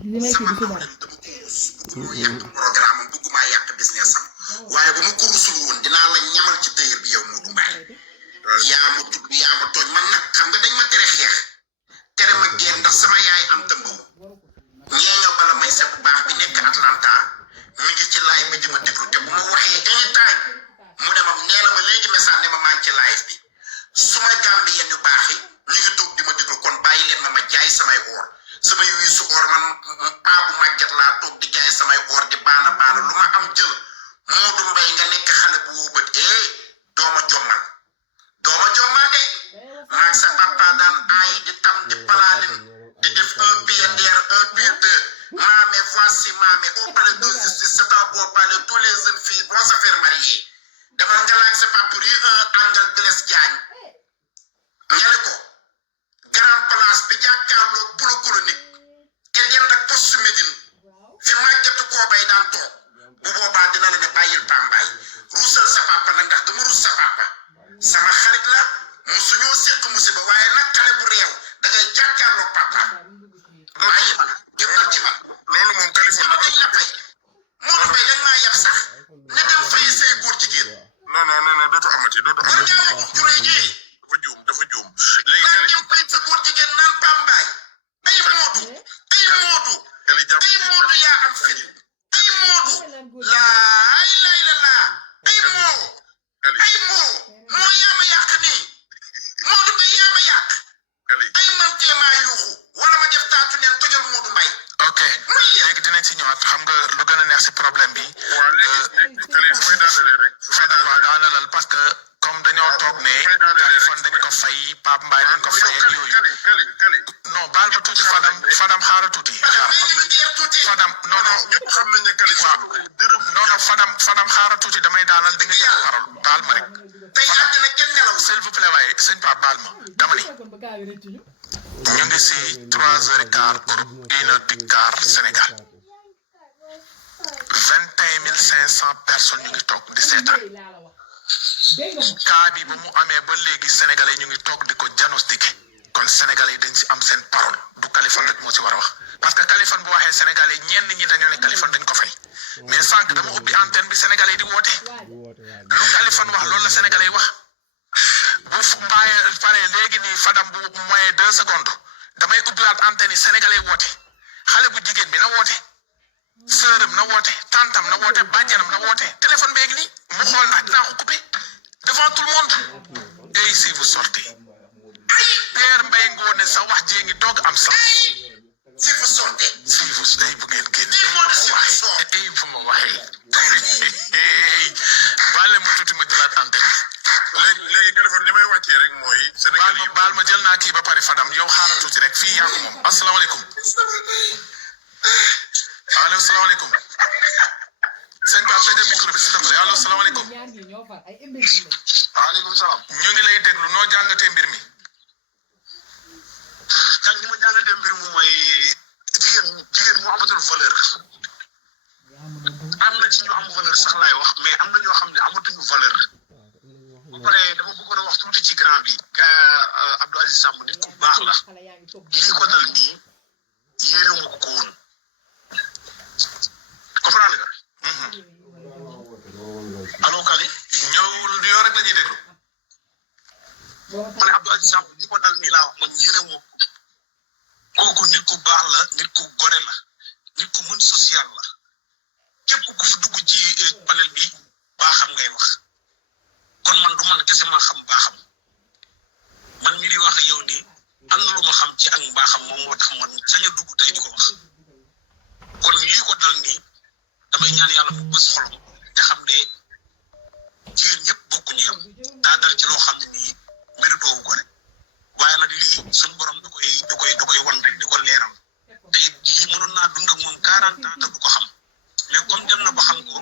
sama nawle dama ko rus bëgguma yàq programme am bëgguma yàq business am waaye bu ma ko rusul woon dinaa la ñamal ci tëyër bi yow Modou Mbaye yaa ma tudd yaa ma tooñ man nag xam nga dañ ma tere xeex tere ma génn ndax sama yaay am tëmbaw ñeeñoo bala may sa bu baax bi nekk Atlanta mi ngi ci live bi di ma déglu te bu ma waxee anytime mu ne ma nee na ma léegi message ne ma maa ngi ci live bi suma Gambie yéen yu baax yi ñu ngi toog di ma déglu kon bàyyi leen ma jaay samay woor sama yu su or man paa bu màgget laa toog di jaay samay or di baana lu ma am jël Modou Mbaye nga nekk xale bu wóobat dooma jommal de maag sa papa daan aay di tam di palaanin di def un PNDR un P2 maame voici maame au palais de justice c'est un beau palais tous les jeunes filles vont se faire marier dama nga laaj sa papa yi un angle Blaise Diagne ñale ko grand place bi jàkkaarloo polo chronique te yéen ak poste Médine fi màggetu koo bay daan toog bu boobaa dina la ne bàyyil Pambaay ruusal sa papa nag ndax dama ruus sa papa sama xarit la musuñoo seq musiba waaye nag xale bu réew da ngay jàkkaarloo papa bàyyi ma jëm na ci man loolu moom Kaliphone ma dañ la fay Modou Mbaye dañ maa yab sax ne dem fay say góor jigéen non dootu amati juree ji dafa juum léegi maa dem fay sa góor jigéen naan Pambaay ay Modou yaa am fit ay Modou laay la laa ay moo yaa ma yàq nii Modou Mbaye yaa ma yàq ay man teemaa yuuxu wala ma def taatu neen tojal Modou Mbaye ok léegi dinañ ci ñëwaat xam nga lu gën a neex si problème bi fay daanalal parce que comme dañoo toog ne Kaliphone dañ ko fay Pape Mbaye dañ ko fay ak yooyu non baal ma tuuti Fadam xaaral tuuti Fadam non ñëpp xam nañ ne Kaliphone Fadam xaaral tuuti damay daanal di nga jël parole baal ma rek s'il vous plaît waaye sëñ Pape baal ma dama ni ñu ngi si 3h15 Europe 1h15 Sénégal 21 500 personnes ñu ngi toog di seetaan cas bi ba mu amee ba léegi sénégalais ñu ngi toog di ko diagnostiqué kon sénégalais dañ si am seen parole du Kaliphone rek moo si war a wax parce que Kaliphone bu waxee sénégalais ñenn ñi dañoo ne Kaliphone dañ ko fay mais sànq dama ubbi antenne bi sénégalais di woote lu Kaliphone wax loolu la sénégalais wax bu mbaaye paree léegi nii Fadam bu moyen 2 secondes damay ubbiwaat antenne yi sénégalais woote xale bu jigéen bi na woote sœuram na woote tantam na woote bàjjanam na woote téléphone beeg nii mu xool ndax dinaa ko coupé devant tout le monde et si vous sortez Père Mbaye Ngoné sa wax jee ngi doog am sax si vous sortez ay bu ngeen génn ay bu ma waxee baale ma tuuti ma jëlaat antenne léegi Kaliphone li may wàccee rek mooy Sénégal yi baal ma jël naa kii ba pare Fadam yow xaaral tuuti rek fii yaa ko moom asalaamaaleykum allo salaamaaleykum sëñ Ba tëjal micro bi s'il te plaît allo salaamaaleykum waaleykum salaam ñu ngi lay déglu noo jàngatee mbir mi kan li ma jàngatee mbir mi mooy jigéen mu amatul valeur am na ci ñu am valeur sax laay wax mais am na ñoo xam ne amatuñu valeur ba pare dama bëggoon a wax tuuti ci grand bi ga Abdou Aziz Samb nit ku baax la lii ko dal nii yéene ma ko woon comprendre nga allo Kali ñëwul yow rek la ñuy déglu ma ne Abdou Aziz Samb li ko dal nii laa wax man yéene ma kooku nit ku baax la nit ku gore la nit ku mën social la képp ku fi dugg ci panel bi baaxam ngay wax kon man du man kese maa xam baaxam man mi di wax yow nii am na lu ma xam ci ak mbaaxam moom moo tax man sañ a dugg tey di ko wax kon lii ko dal nii damay ñaan yàlla mu bës xolam te xam ne jigéen ñëpp bokkuñu yam daa dal ci loo xam ne nii méritoowu ko rek waaye nag lii suñu borom da koy wan rek di ko leeral te lii mënoon naa dund ak moom 40 ans te du ko xam mais comme dem na ba xam ko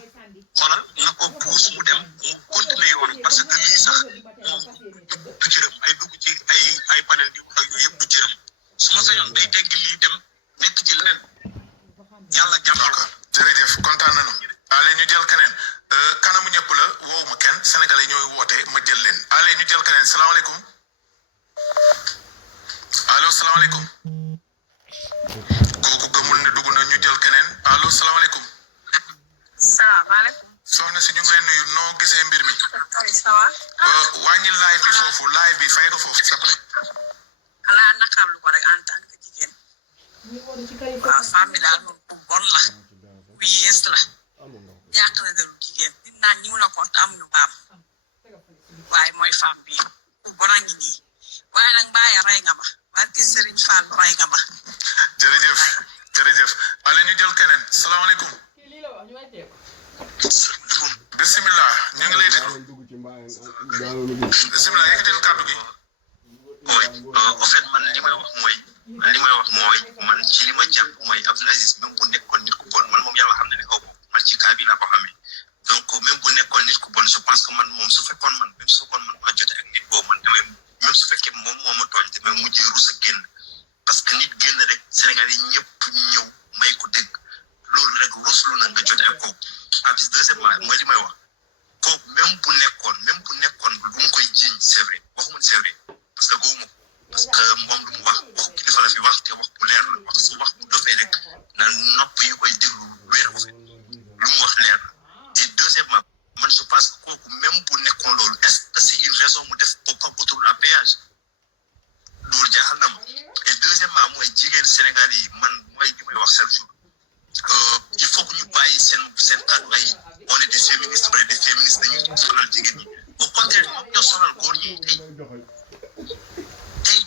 xoolal na ko puus mu dem mu continuer yoon parce que lii sax moom du jërëm ay dugg ci ay panel di wax ak yooyu yëpp du jërëm su ma sañoon day tegg lii dem nekk ci leneen yàlla jàppal ko. jërëjëf kontaan nañu allez ñu jël keneen kanamu ñëpp la woowu ma kenn sénégalais ñooy woote ma jël leen allez ñu jël keneen salaamaaleykum allo salaamaaleykum kooku gëmul ne dugg allo salaamaaleykum. salaamaaleykum. soxna si ñu ngi lay nuyu noo gisee mbir mi. ça va. wàññi live bi foofu live bi fay ko foofu sax. xanaa naqarlu ko rek en tant que jigéen. waaw femme bi daal moom ku bon la. ku yées la. yàq na deru jigéen. nit naan ñi mu la compte amuñu baam. waaye mooy femme bi ku bon a ngi nii. waaye nag mbaaye rey nga ma. barke Serigne Fall rey nga ma. jërëjëf jërëjëf allez ñu jël keneen salaamaaleykum. bisimilah ñu ngi lay déglu. bisimilah yëkkatil kàddu gi. mooy en fait man li may wax mooy man ci li ma jàpp mooy Abdoul Aziz même bu nekkoon nit ku bon man moom yàlla xam na ne xaw ma man ci cas bi laa ko xamee donc même bu nekkoon nit ku bon je pense que man moom su fekkoon man même su fekkoon man maa jote ak nit boobu man damay même su fekkee moom moo ma tooñ damay mujjee rus a génn parce que nit génn rek Sénégal yi ñëpp ñëw may ko dégg loolu rek ruslu na nga jote ak kooku en plus deuxièmement mooy li may wax kooku même bu nekkoon lu mu koy jiiñ c'est vrai waxuma c'est vrai parce que góobu parce que moom lu mu wax kilifa la fi wax te wax bu leer la wax su wax bu dofee rek na nopp yi koy déglu wéer ko fi lu mu wax leer la te deuxièmement man je pense que kooku même bu nekkoon loolu est-ce que c'est une raison mu def boppam autour de péage loolu jaaxal na ma et deuxièmement mooy jigéen Sénégal yi man mooy li may wax chaque jour il faut que ñu bàyyi seen kàddu ay on est des féministes wala des féministes dañuy sonal jigéen ñi au contraire ñoom ñoo sonal góor ñi tey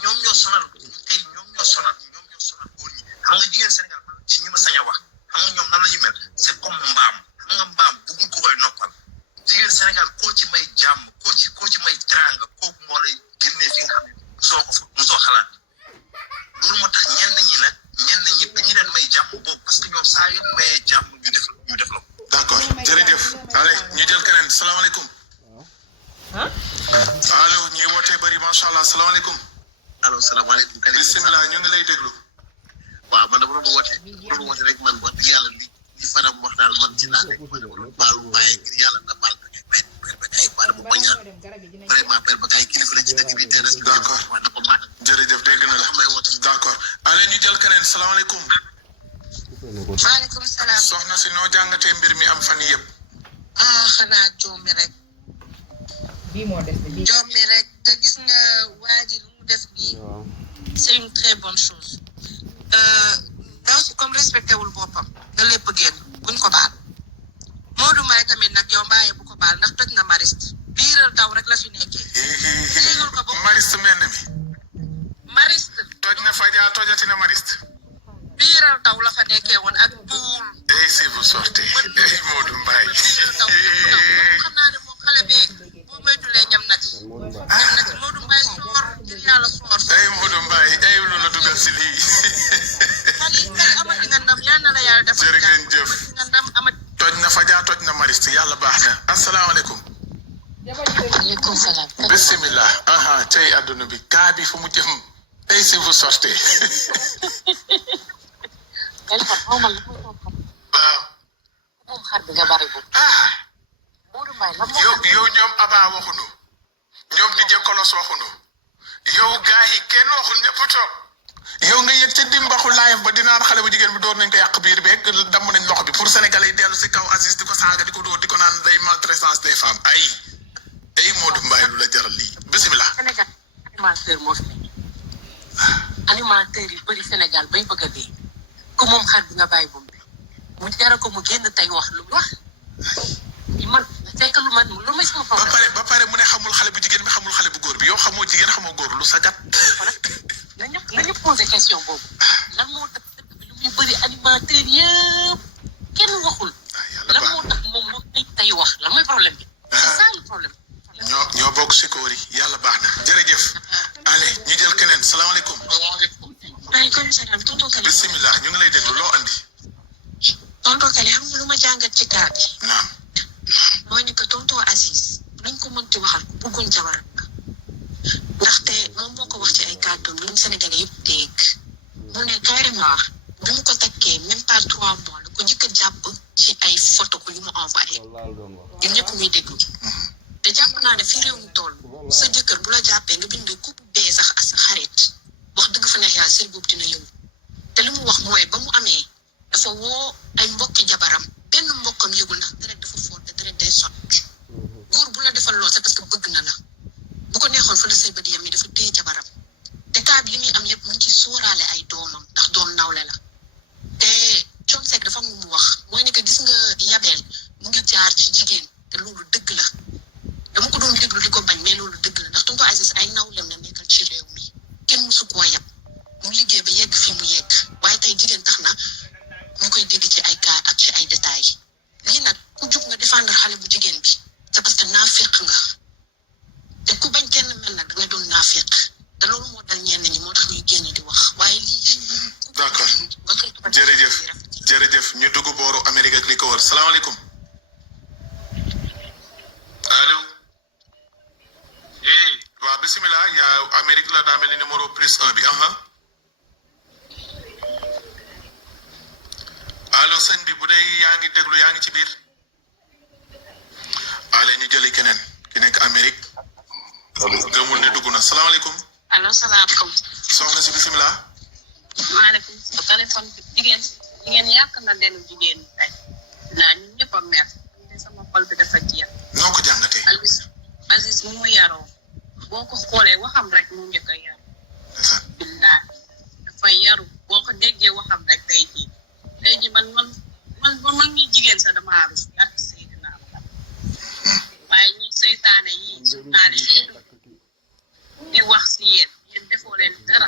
ñoom ñoo sonal góor ñi xam nga jigéen Sénégal ci ñi ma sañ a wax xam nga ñoom nan la ñu mel c'est comme mbaam xam nga mbaam bëggul ko koy noppal jigéen Sénégal koo ci may jàmm koo ci may teraanga kooku moo lay génnee fi nga xam ne mosoo xalaat loolu moo tax ñenn ñi dañu leen may jàmm boobu parce que ñoom saa yu mayee jàmm ñu def la ko. d'accord jërëjëf allez ñu jël keneen salaamaaleykum. allo ñuy wootee bëri macha allah salaamaaleykum. allo salaamaaleykum. bisimilah ñu ngi lay déglu. waaw man dama doon woote rek man wax dëgg yàlla li Fadam wax daal man ci laa nekk man baalu bàyyi ngir yàlla nga baal ko Père Bakaye baal ma ko ñaan vraiment Père Bakaye kilifa la ci dëkk bi te d'accord jërëjëf dégg na la d'accord allez ñu jël keneen salaamaaleykum. maaleykum salaam. soxna si noo jàngatee mbir mi am fan yii yëpp. xanaa joomi rek. joomi rek te gis nga waa ji lu mu def nii c'est une très bonne chose. ndaw si comme respecté wul boppam nga lépp génn buñ ko baal Modou Mbaye tamit nag yow mbaaye bu ko baal ndax toj na mariste biiral daw rek la fi nekkee. léegul ko ba mariste mel na mi. mariste. toj na Fadia tojati na mariste. biiral daw la fa nekkee woon ak duul. si vous sortez Modou Mbaye. xam naa ne moom xale bee boo moytulee ñam na ci. Modou Mbaye soor ngir yàlla soor. Modou Mbaye lu la dugal si lii. amati nga ndam yal na la yàlla defal jërë ngeen jëf nga ndam amati. toj na Fadia toj na mariste yàlla baax na asalaamaaleykum. waaleykum salaam. bisimilah. tey adduna bi kaa bi fu mu jëm. si vous sortez. yow ñoom Aba waxuñu ñoom di jëkkolos waxuñu yow gars yi kenn waxul ñëpp toog yow nga yëg ca dimbaxu live ba dinaan xale bu jigéen bi door nañ ko yàq biir beeg damm nañ loxo bi pour sénégalais yi dellu si kaw Aziz di ko saaga di ko dóor di ko naan day maltraitance des femmes ay Modou Mbaye lu la jaral lii bisimilah. Sénégal animateur moo fi animateur yi bëri Sénégal bay bëgg a dee ku moom xar bi nga bàyyi moom bi mu jaral ko mu génn tey wax lu mu wax man fekk lu may sama problème. ba pare mu ne xamul xale bu jigéen bi xamul xale bu góor bi yow xamoo jigéen xamoo góor lu sa gat. nañu posé question boobu lan moo tax dëkk bi lu muy bëri animateur yëpp kenn waxul. lan moo tax moom moo tey wax lan mooy problème bi. c'est ça le problème. ñoo bokk si koor yi yàlla baax na jërëjëf. allez ñu jël keneen salaamaaleykum. maaleykum salaam tonton Kale. bisimilah ñu ngi lay déglu loo andi. tonton Kale xam nga lu ma jàngat ci kaa bi. naam. mooy ni que tonton Aziz nañ ko mënti waxal ku bëggoon jabaram ndaxte moom moo ko wax ci ay kàddu lu Sénégalais yëpp dégg mu ne carrément bi mu ko takkee même pas 3 mois la ko njëkk a jàpp ci ay photo ko yu mu envoyé ñun ñëpp muy déglu te jàpp naa ne fii réew mi toll sa jëkkër bu la jàppee nga bind couple bee sax ak sa xarit wax dëgg fa neex yàlla sëy boobu dina yëngu te li mu wax mooy ba mu amee dafa woo ay mbokki jabaram benn mbokkam yëgul ndax deret dafa foot te deret day sot góor bu la defal lool c'est parce que bëgg na la bu ko neexoon fa la say bët yam yi dafa téye jabaram te kaa bi li muy am yëpp mu ngi ci sóoraale ay doomam ndax doom nawle la te Thione Seck dafa mu wax mooy ne que gis nga yabeel mu ngi jaar ci jigéen te loolu dëgg la dama ko doon déglu di ko bañ mais loolu dëgg la ndax tonton Aziz ay nawlem la nekkal ci réew mi kenn musu koo yab mu liggéey ba yegg fii mu yegg waaye tey jigéen tax na ñu koy dégg ci ay cas ak ci ay détails lii nag ku jug nga défendre xale bu jigéen bi c'est parce que naafeq nga te ku bañ kenn mel nag da nga doon naafeq te loolu moo dal ñenn ñi moo tax ñuy génn di wax waaye lii. d'accord jërëjëf ñu dugg booru Amérique ak li ko wër salaamaaleykum allo. waaw bisimilah yaa Amérique la daa mel ni numéro +1 bi allo sëñ bi bu dee yaa ngi déglu yaa ngi ci biir allez ñu jëli keneen ki nekk Amérique gëmul ne dugg na salaamaaleykum. allo salaamaaleykum. soxna si bisimilah. maaleykum téléphone bi jigéen yàq na denu jigéen tey naa ñun ñëpp a mer te sama xol bi dafa jeex. noo ko jàngatee. Aziz mu yaroo boo ko xoolee waxam rek mu njëkk a yaru. billaay dafa yaru boo ko déggee waxam rek tey jii man ñuy jigéen sa dama rus yàq Seydina waaye ñi seytaane yi journal yi di wax si yéen defoo leen dara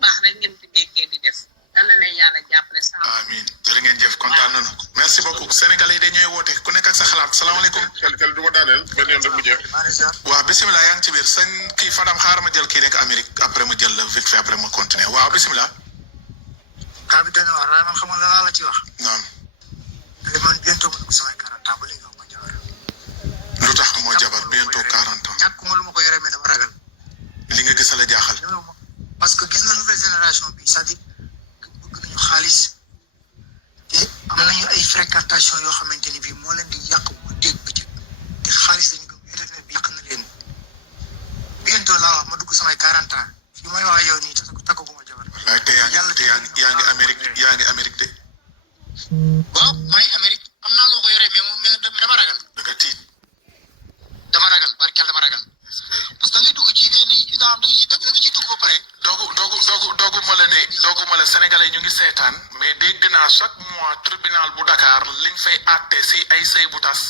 baax rek ngeen fi nekkee di def dana leen yàlla jàppale sa amiin jërë ngeen jëf kontaan nañu merci beaucoup sénégalais yi dañooy woote ku nekk ak sa xalaat salaamaaleykum. kel du ma daaneel benn yoon rek mu jeex. waaw bisimilah yaa ngi ci biir sëñ kii Fadam xaaral ma jël kii nekk Amérique après ma jël la vite fait après ma continuer waaw bisimilah. kaa bi dana wax waaye man xam nga la la ci wax. naam. man bientôt ma dugg samay 40 ans ba léegi ma jabar. lu tax moo jabar bientôt 40 ans. ñàkkuma lu ma ko yore mais dama ragal. li nga gis la jaaxal. parce que gis na nouvelle génération bi c'est-à-dire bëgg nañu xaalis te am nañu ay fréquentation yoo xamante ni bii moo leen di yàq bu dégg bëccëg te xaalis lañu gëm internet bi yàq na leen bientôt laa wax ma dugg samay 40 ans fi may wax yow nii takkaguma jabar. wallaay te yaa ngi Amérique de. waaw maa ngi Amérique am naa lu ma ko yore mais moom dama ragal. da nga tiit. dama ragal barkeel dama ragal parce que da ngay dugg ci da nga ciy dugg ba pare. doogu ma la sénégalais ñu ngi seetaan mais dégg naa chaque mois tribunal bu Dakar liñ fay àtte si ay sëy bu tas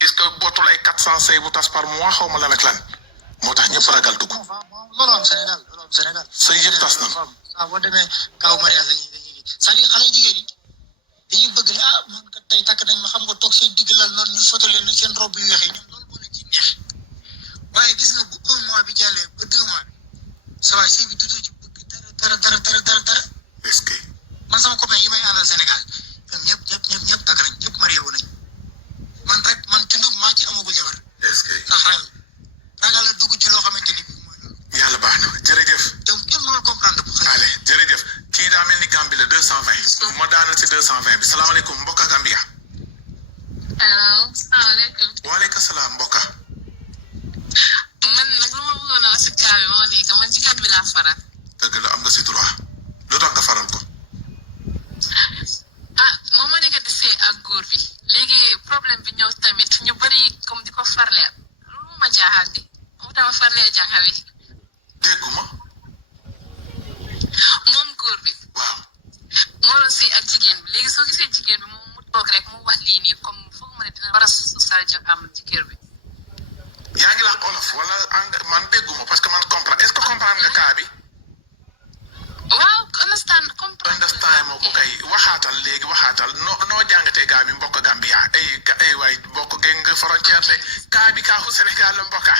est-ce que bootul ay 400 sëy bu tas par mois xaw ma lan ak lan moo tax ñëpp ragal dugg. loolu am Sénégal. sëy yëpp tas na. waaw boo demee kaw mariage dañuy c'est-à-dire xale jigéen yi dañuy bëgg ne man kat tey takk nañ ma xam nga toog seen digg lal noonu ñu foto leen seen robe yu weex yi ñoom loolu moo leen ci neex waaye gis nga bu 1 mois bi jàllee ba 2 mois bi sa waay sëy bi dutoo ci bëgg dara. est-ce que. man sama copain yi may àndal Sénégal ñoom ñëpp takk nañ ñëpp marié wu nañ man tundum maa ci amagul jabar. est-ce que. ndax ragal la dugg ci loo xamante ni bii mooy loolu. yàlla baax na jërëjëf. donc kenn mënul comprendre bu xëy. allez jërëjëf kii daa mel ni Gambie la 220 ma daanal si 220 bi salaamaaleykum mbokka Gambia. allo salaamaaleykum. waaleykum salaam mbokka. man nag lu ma bëggoon a wax si kaa bi moo nekk man jigéen bi laa faral. dëgg la am nga si droit lu tax nga faral ko. moom moo nekk di see ak góor bi léegi problème bi ñëw tamit ñu bëri comme di ko farleer loolu ma jaaxal di mu dama farleer jànga bi. dégguma. moom góor bi. waaw. moo doon see ak jigéen bi léegi soo gisee jigéen bi moom mu toog rek mu wax lii nii comme foog ma ne dina war a sosal am jigéen bi. yaa ngi làkk olof wala man dégguma parce que man comprendre est-ce que comprendre nga kaa bi. waaw understand moo ko kay waxaatal noo jàngatee gaa mi mbokk Gambia ay waay mbokk geng nga frontière de kaa bi kaaxu Sénégal la mbokka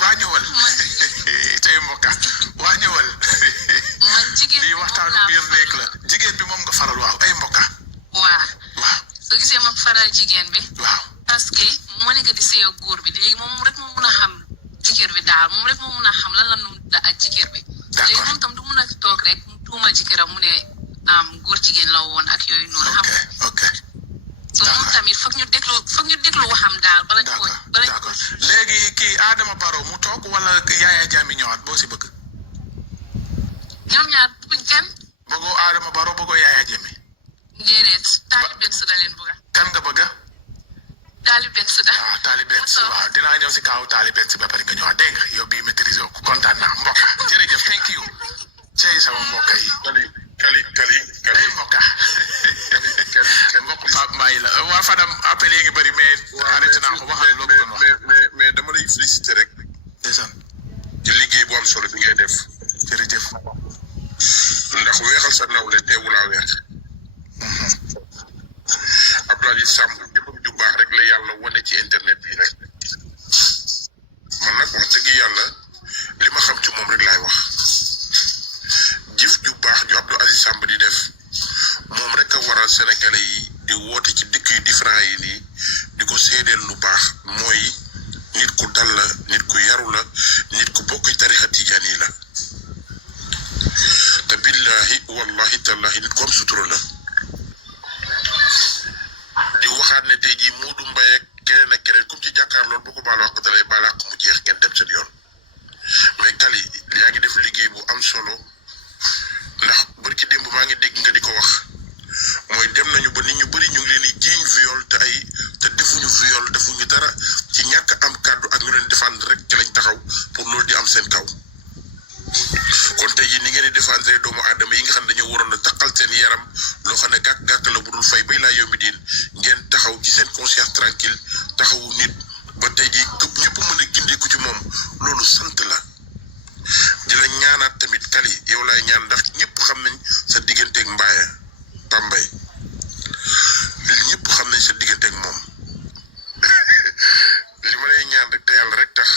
waa ñëwal tey mbokka waa ñëwal lii waxtaanu biir nekk la jigéen bi moom nga faral waaw ay mbokka waaw soo gisee ma faral jigéen bi waaw parce que moo nekk di sëy ak góor bi léegi moom rek moo mun a xam jigéen bi daal moom rek moo mun a xam lan la nu ak jigéen bi léegi moom tam du mun a toog rek mu tuumal jëkkëram mu ne góor jigéen la woon ak yooyu noonu xam ok so moom tamit foog ñu déglu waxam daal bala ñu ko d'accord léegi kii Adama Barrow mu toog wala Yaya Jammeh ñëwaat boo si bëgg ñoom ñaar buñ kenn bëggoo Adama Barrow bëggoo Yaya Jammeh laali benn si ba pare nga ñëwaat dégg nga yow bii maîtriser ko kontaan naa mbokk jërëjëf thank you cey sama mbokk yi kali mbokka mbokk Pape Mbaye la waa Fadam appel yi ngi bëri mais arrêté naa ko waxal loo bëggoon wax mais dama lay féliciter rek ndeysaan ci liggéey bu am solo bi ngay def jërëjëf ndax weexal sa nawle teewulaa weex Abdoulaye Samb jëfam ju baax rek la yàlla wane ci internet bi rek man nag wax dëgg yàlla li ma xam ci moom rek laay wax jëf ju baax ju Abdou Aziz Samb di def moom rek a waral sénégalais yi di woote ci dëkk yu différent yi nii di ko seedeel lu baax mooy nit ku dal la nit ku yaru la nit ku bokk ci tarixa tijaan yi la te billahi wallahi tallahi nit ku am sutura la di waxaat ne tey jii Modou Mbaye ak keneen ak keneen comme ci jàkkaarlool bu ko baal wax ko dalay baal ak mu jeex ngeen dem seen yoon mais Kali yaa ngi def liggéey bu am solo ndax barki démb maa ngi dégg nga di ko wax mooy dem nañu ba nit ñu bëri ñu ngi leen di jiiñ viol te defuñu viol defuñu dara ci ñàkk am kàddu ak ñu leen défendre rek ci lañ taxaw pour loolu di am seen kaw kon tey jii ni ngeen di défendre doomu aadama yi nga xam ne dañoo waroon a taqal seen yaram loo xam ne gàkk la bu dul fay bay laa yombi diin ngeen taxaw ci seen conscience tranquille taxawu nit ba tey jii këpp ñëpp mën a gindeeku ci moom loolu sant la di la ñaanaat tamit Kali yow laay ñaan ndax ñëpp xam nañ sa digganteeg Mbaye Pambay ñëpp xam nañ sa digganteeg moom li ma lay ñaan rek te yàlla rek tax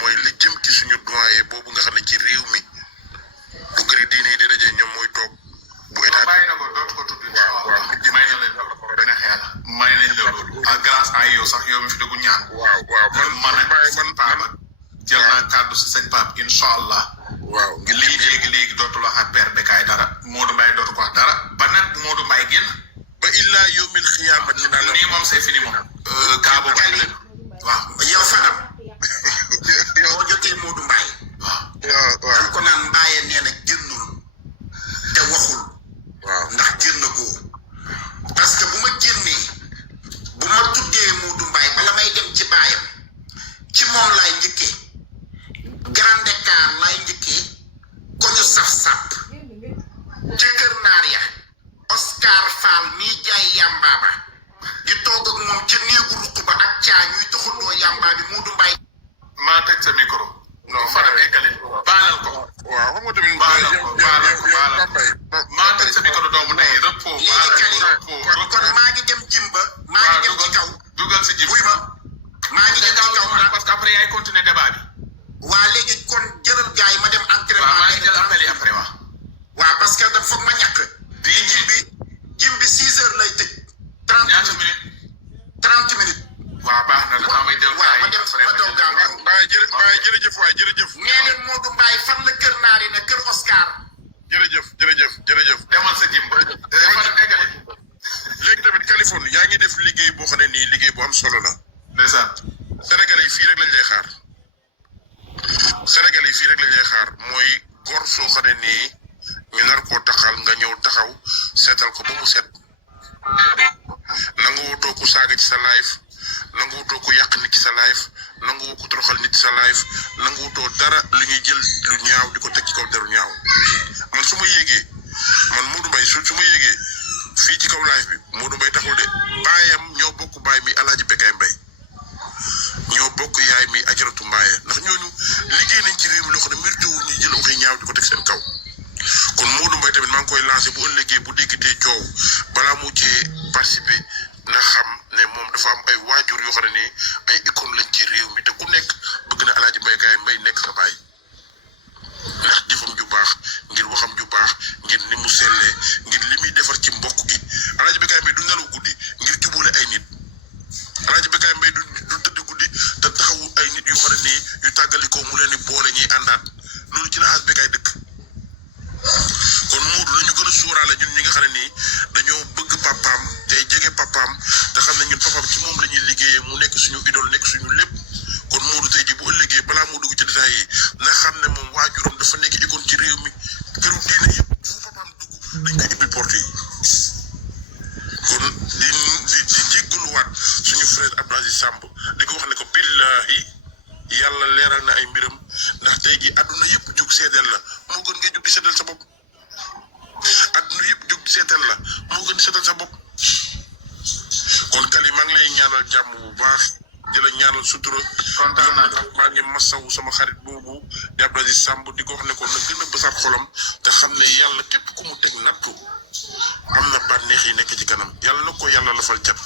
mooy li jëm ci suñu doyen boobu nga xam ne ci réew mi bu këri diine yi di daje ñoom mooy toog bu état bàyyi na ko dootu ko tudd waaw may na leen dana xeex may nañ la loolu grâce à yow sax yow mi fi dugg ñaan waaw man Pape jël naa kàddu si sëñ Pape incha allah waaw ngi léegi dootul wax ak père Bekaay dara Modou Mbaye dootu ko wax dara ba nag Modou Mbaye génn ba illaa yawmil xiyaama ni naa la nii moom c'est fini moom kaa boobu ay leen waaw yow Fadam boo jotee Modou Mbaye dañ ko naan Mbaye nee na génnul te waxul ndax génn goo parce que bu ma génnee bu ma tuddee Modou Mbaye bala may dem ci baayam ci moom laay njëkkee Grand Dakar laay njëkkee ko ñu saf-sap ca kër naar ya Oscar Fall mii jaay yàmbaaba di toog ak moom ca néegu ruq ba ak caa ñuy toxandoo yàmbaa bi Modou Mbaye maa tëj sa micro non Fadam eggale baalal ko waaw xam nga tamit baalal maa tëj sa micro doomu ndey repos kon maa ngi dem jimba maa ngi dem ci kaw dugal si jim buy ma maa ngi dem ci kaw parce que après yaay continuer débat bi waa léegi kon jëlal gars yi ma dem entraînement maa ngi jël appel yi après wax waaw parce que dafa foog ma ñàkk di jim bi 6 heures lay tëj 30 minutes waaw baax na la may jël waaw ma dem ma doog gaaw ñëw Mbaye jërëjëf waay jërëjëf nee leen Modou Mbaye fan la kër naar yi ne kër Oscar jërëjëf demal sa jim Fadam eggale léegi tamit Californie yaa ngi def liggéey boo xam ne nii liggéey bu am solo la ndeysaan Sénégalais yi fii rek lañ lay xaar mooy góor soo xam ne nii ñu nar koo taxal nga ñëw taxaw seetal ko ba mu set nangu wutoo ko saaga ci sa live nangu wutoo ko yàq nit ci sa live nangu wutoo ko toroxal nit ci sa live nangu wutoo dara lu ñuy jël lu ñaaw di ko teg ci kaw deru ñaaw man su ma yéegee man Modou Mbaye su ma yéegee fii ci kaw live bi Modou Mbaye taxul de baayam ñoo bokk baay mi Alaaji Bekaay Mbaye ñoo bokk yaay mi Ajaratu Mbaye ndax ñooñu liggéey nañ ci réew mi loo xam ne mérite wu ñuy jël waxi ñaaw di ko teg seen kaw kon Modou Mbaye tamit maa ngi koy lancé bu ëllëgee bu déggatee coow balaa mu cee participer na xam ne moom dafa am ay waajur yoo xam ne nii ay icône lañ ci réew mi te ku nekk bëgg na Alaaji Bekaay Mbaye nekk sa baay ndax jëfam ju baax ngir waxam ju baax ngir ni mu sellee ngir li muy defar ci mbokk gi Alaaji Bekaay Mbaye du nelaw guddi ngir jubóole ay nit Alaaji Bekaay Mbaye du tëdd guddi te taxawu ay nit yu xam ne nii yu tàggalikoo mu leen di boole ñuy àndaat loolu ci la Alaaji Bekaay dëkk kon Modou la ñu gën a suuraale ñun ñi nga xam ne nii dañoo bëgg papaam tey jege papaam te xam ne ñun papaam ci moom la ñuy liggéeyee mu nekk suñu idole nekk suñu lépp kon Modou tey ji bu ëllëgee balaa moo dugg ci détails yi na xam ne moom waajuram dafa nekk icône ci réew mi këru diine yëpp fu papaam dugg dañ koy ubbi porte yi kon di jéggaluwaat suñu frère Abdou Aziz Samb di ko wax ne ko billahi seedeel la moo gën ngay jóg di seedeel sa bopp adduna yëpp jóg di seedeel la moo gën di seedeel sa bopp kon Kali maa ngi lay ñaanal jàmm bu baax di la ñaanal sutura kontaan naa maa ngi masawu sama xarit boobu di Abdou Aziz Samb di ko wax ne ko na gën a bësaat xolam te xam ne yàlla képp ku mu teg nattu am na bànneex yi nekk ci kanam yàlla na ko yàlla lafal cat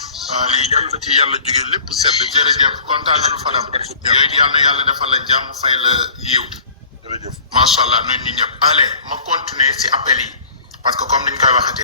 lii yàlla na ci yàlla jóge lépp sedd jërëjëf kontaan nañu Fadam yooyu yàlla na yàlla defal la jàmm fay la yiw jërëjëf macha allah ñun ñi ñëpp allez ma continuer si appel yi parce que comme niñ koy waxatee